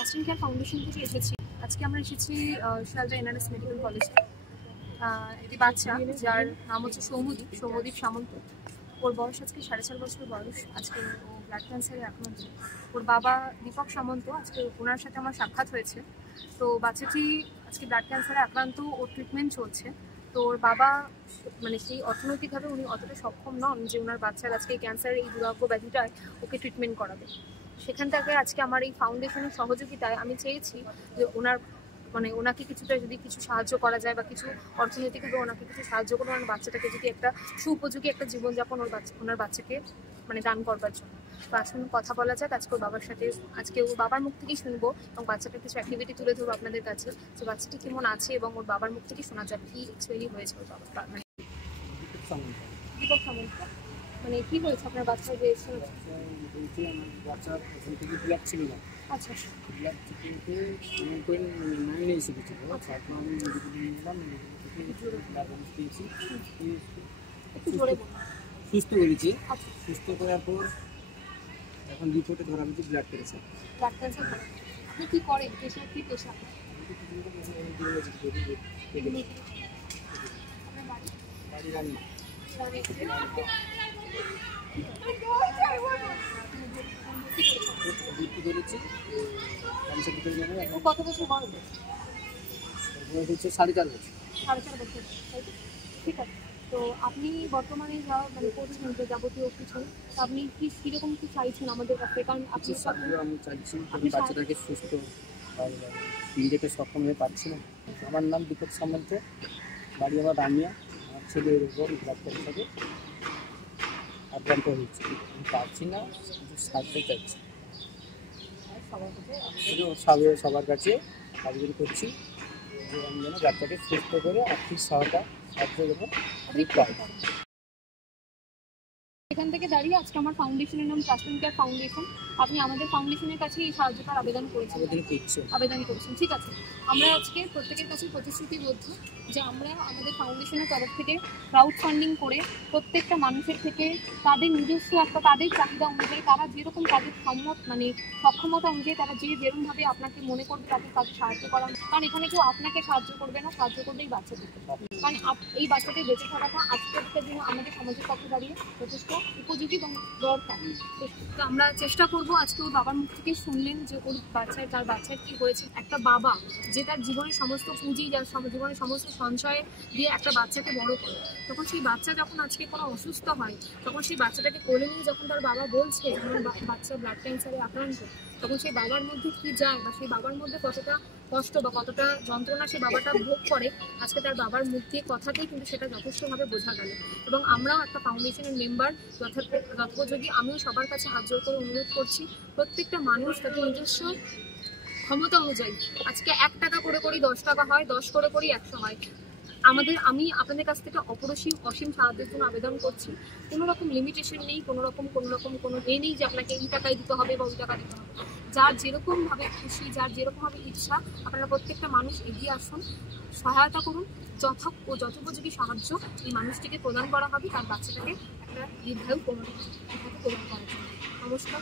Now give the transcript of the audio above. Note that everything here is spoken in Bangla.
ক্যাস্টিং কেয়ার ফাউন্ডেশন থেকে এসেছি। আজকে আমরা এসেছি শিয়ালদা এনআরএস মেডিকেল কলেজে। একটি বাচ্চা যার নাম হচ্ছে সৌম্যদীপ সামন্ত। ওর বয়স আজকে 4.5 বছর বয়স। আজকে ও ব্লাড ক্যান্সারে আক্রান্ত। ওর বাবা দীপক সামন্ত, আজকে ওনার সাথে আমার সাক্ষাৎ হয়েছে। তো বাচ্চাটি আজকে ব্লাড ক্যান্সারে আক্রান্ত, ওর ট্রিটমেন্ট চলছে। তো ওর বাবা মানে সেই অর্থনৈতিকভাবে উনি অতটা সক্ষম নন যে ওনার বাচ্চার আজকে ক্যান্সারের এই দুরাগ্য ব্যাধিটায় ওকে ট্রিটমেন্ট করাবে। সেখান থেকে আজকে আমার এই ফাউন্ডেশনের সহযোগিতায় আমি চেয়েছি যে ওনাকে কিছুটা যদি কিছু সাহায্য করা যায় বা কিছু অর্থনৈতিকভাবে ওনাকে কিছু সাহায্য করে ওনার বাচ্চাটাকে যদি একটা সুউপযোগী একটা জীবনযাপন ওনার বাচ্চাকে দান করবার জন্য। তো আসুন কথা বলা যাক আজকে ওর বাবার সাথে। আজকে ওর বাবার মুখ থেকেই শুনবো এবং বাচ্চাটার কিছু অ্যাক্টিভিটি তুলে ধরবো আপনাদের কাছে, যে বাচ্চাটি কেমন আছে এবং ওর বাবার মুখ থেকে শোনা যাক কি অ্যাকচুয়ালি হয়েছে ওর বাবার। মানে দীপক সামন্ত, মানে কি হয়েছে আপনার বাচ্চার? যে বাচ্চা প্রথম থেকে ব্লাড ছিল না। আচ্ছা, ব্লাড থেকে মাইনে এসে গেছিল। তারপর আমি নিলাম, পেয়েছি, একটু জোরে বলুন। সুস্থ করেছি। আচ্ছা, সুস্থ করার পর এখন রিপোর্টে ধরা হয়েছে ব্লাড ক্যান্সার। Blood cancer. আপনি কি করেন? পেশা কি পেশা? আপনার বাড়ি রান্না ভর্তি করেছি। কত বছর বয়স? বয়স হচ্ছে 4.5 বছর। 4.5 বছর। ঠিক আছে। তো আপনি বর্তমানে যা করছেন যে যাবতীয় কিছু, আপনি কীরকম কি চাইছেন আমাদের কাছে? কারণ আপনি আমি চাইছি আমি বাচ্চাটাকে সুস্থ আর নিজেকে সক্ষম হয়ে পারছি না। আমার নাম দীপক সামন্ত, বাড়ি আমার রানিয়া। আমার ছেলের উপর ব্লাড ক্যান্সারে আক্রান্ত হয়েছে। আমি পারছি না, কিন্তু সাহায্য চাইছি। সবার কাছে আবেদন করছি যে আমি যেন বাচ্চাকে সুস্থ করে আর্থিক সাহায্য যেন আমি পাই। এখান থেকে দাঁড়িয়ে আজকে আমার ফাউন্ডেশনের নাম ক্যাস্টিং কেয়ার ফাউন্ডেশন। আপনি আমাদের ফাউন্ডেশনের কাছে এই সাহায্যটার আবেদন করেছেন। ঠিক আছে। আমরা আজকে প্রত্যেকের কাছে প্রতিশ্রুতিবদ্ধ যে আমরা আমাদের ফাউন্ডেশনের তরফ থেকে ক্রাউড ফান্ডিং করে প্রত্যেকটা মানুষের থেকে তাদের নিজস্ব একটা তাদের চাহিদা অনুযায়ী তারা যেরকম তাদের সক্ষমতা অনুযায়ী তারা যেরকমভাবে আপনাকে মনে করবে তাদের কাছে সাহায্য করা। কারণ এখানে কেউ আপনাকে সাহায্য করবে না, সাহায্য করবে এই বাচ্চাদেরকে। কারণ এই বাচ্চাদের বেঁচে থাকাটা আজকের দিনে আমাদের সমাজের পক্ষে দাঁড়িয়ে যথেষ্ট উপযোগী এবং দরকার। তো আমরা চেষ্টা করবো, আজকে ওর বাবার মুখ থেকে শুনলেন যে ওর তার বাচ্চার কি হয়েছে। একটা বাবা যে তার জীবনের সমস্ত পুঁজি, যার জীবনের সমস্ত সঞ্চয় দিয়ে একটা বাচ্চাকে বড় করে, তখন সেই বাচ্চা যখন আজকে কোনো অসুস্থ হয়, তখন সেই বাচ্চাটাকে কোলে নিয়ে যখন তার বাবা বলছে আমার বাচ্চা ব্লাড ক্যান্সারে আক্রান্ত, তখন সেই বাবার মধ্যে কি যায় বা সেই বাবার মধ্যে কতটা কষ্ট বা কতটা যন্ত্রণা সে বাবাটা ভোগ করে, আজকে তার বাবার মুখ দিয়ে কথাতেই কিন্তু সেটা যথেষ্টভাবে বোঝা গেল। এবং আমরাও একটা ফাউন্ডেশনের মেম্বার, যথোপযোগী আমিও সবার কাছে হাত জোর করে অনুরোধ করছি প্রত্যেকটা মানুষ তাদের নিজস্ব ক্ষমতা অনুযায়ী আজকে 1 টাকা করে 10 টাকা হয়, 10 করে 100 হয়। আমি আপনাদের কাছ থেকে অসীম সাহায্যের জন্য আবেদন করছি। কোনো রকম লিমিটেশন নেই, কোনো নেই যে আপনাকে এই টাকায় দিতে হবে বা ওই টাকা দিতে হবে। যার যেরকমভাবে খুশি, যার যেরকমভাবে ইচ্ছা, আপনারা প্রত্যেকটা মানুষ এগিয়ে আসুন, সহায়তা করুন। যথোপযোগী সাহায্য এই মানুষটিকে প্রদান করা হবে, তার বাচ্চাটাকে একটা দীর্ঘায়ু প্রদান করার জন্য। নমস্কার।